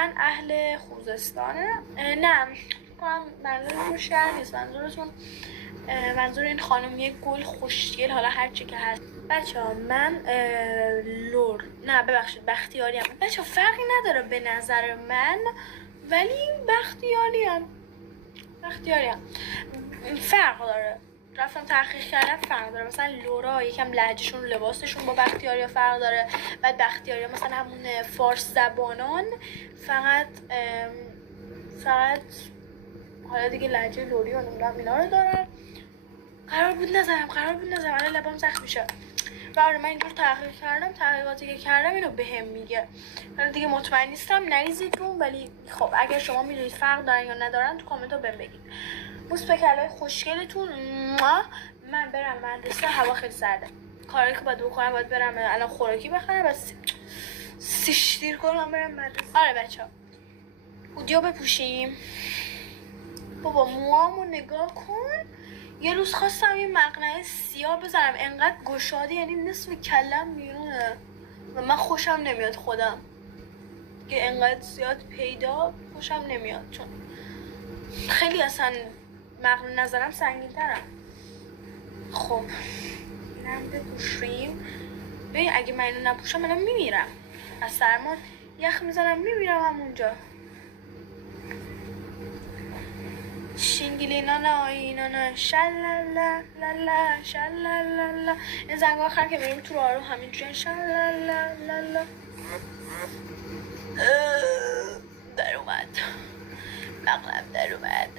من اهل خوزستانم. نه کنم منظورتون شهر نیست، منظور این خانم یه گل خوشگل، حالا هرچی که هست. بچه ها من لور نه ببخشید بختیاریم. بچه ها فرقی نداره به نظر من، ولی بختیاریم فرق داره. رفتم تحقیق کردم فرق داره. مثلا لورا یکم لهجهشون، لباسشون با بختیاریا فرق داره. بعد بختیاریا مثلا همون فارس زبانان فقط حالا دیگه لهجه لوری و نمیدونم اینا رو دارن. قرار بود نظرم الان لبام سخت میشه. و آره من اینجور تحقیقاتی که کردم اینو بهم میگه. حالا دیگه مطمئن نیستم نریزید روم، ولی خب اگر شما میدونید فرق دارن یا ندارن تو کامنت ها بهم بگید. بوس به کلای خوشگلتون. من برم مدرسه، هوا خیلی سرده. کاری که باید بکنم، باید برم الان خوراکی بخرم و سیشتیر کنم برم مدرسه. آره بچه ها هودیو بپوشیم. بابا موامو نگاه کن. یه روز خواستم یه مقنعه سیاه بزنم، انقدر گشاده یعنی نصف کلم بیرونه و من خوشم نمیاد خودم که انقدر زیاد پیدا خوشم نمیاد، چون خیلی اصلا مقنعه نظرم سنگین ترم. خب اینم بپوشیم. ببین اگه من اینو نپوشم منم میمیرم از سرما، یخ میزنم میمیرم همونجا. شینگیلی نانا اینانا شلالا لالا شلالا. این زنگ آخر که میریم تو راه رو همینجوری شلالا. در اومد مقلب در اومد.